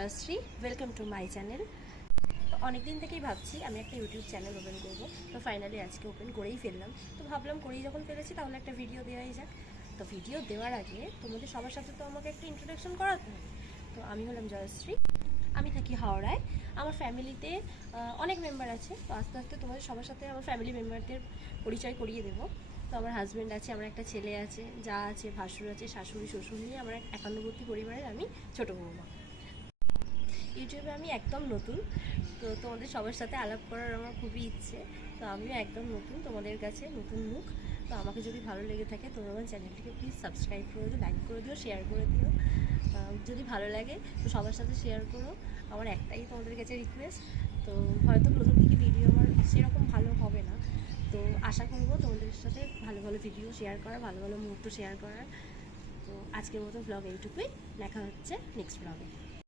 Jayashree, welcome to my channel. অনেক দিন থেকেই ভাবছি আমি একটা ইউটিউব চ্যানেল ওপেন করবো, তো ফাইনালি আজকে ওপেন করেই ফেললাম। তো ভাবলাম করেই যখন ফেলেছি তাহলে একটা ভিডিও দেওয়াই যাক। তো ভিডিও দেওয়ার আগে তোমাদের সবার সাথে তো আমাকে একটা ইন্ট্রোডাকশন করাতে হবে। তো আমি হলাম জয়শ্রী, আমি থাকি হাওড়ায়। আমার ফ্যামিলিতে অনেক মেম্বার আছে, তো আস্তে আস্তে তোমাদের সবার সাথে আমার ফ্যামিলি মেম্বারদের পরিচয় করিয়ে দেবো। তো আমার হাজব্যান্ড আছে, আমার একটা ছেলে আছে, যা আছে, ভাসুর আছে, শাশুড়ি শ্বশুর নিয়ে আমার এক একান্নবর্তী পরিবারের আমি ছোটো বৌমা। ইউটিউবে আমি একদম নতুন, তো তোমাদের সবার সাথে আলাপ করার আমার খুবই ইচ্ছে। তো আমিও একদম নতুন, তোমাদের কাছে নতুন মুখ। তো আমাকে যদি ভালো লেগে থাকে তোমরা আমার চ্যানেলটিকে প্লিজ সাবস্ক্রাইব করে দিও, লাইক করে দিও, শেয়ার করে দিও। যদি ভালো লাগে তো সবার সাথে শেয়ার করো। আমার একটাই তোমাদের কাছে রিকোয়েস্ট। তো হয়তো প্রথম দিকে ভিডিও আমার সেরকম ভালো হবে না, তো আশা করবো তোমাদের সাথে ভালো ভালো ভিডিও শেয়ার করার, ভালো ভালো মুহূর্ত শেয়ার করার। তো আজকের মতো ব্লগ এইটুকুই, দেখা হচ্ছে নেক্সট ব্লগে।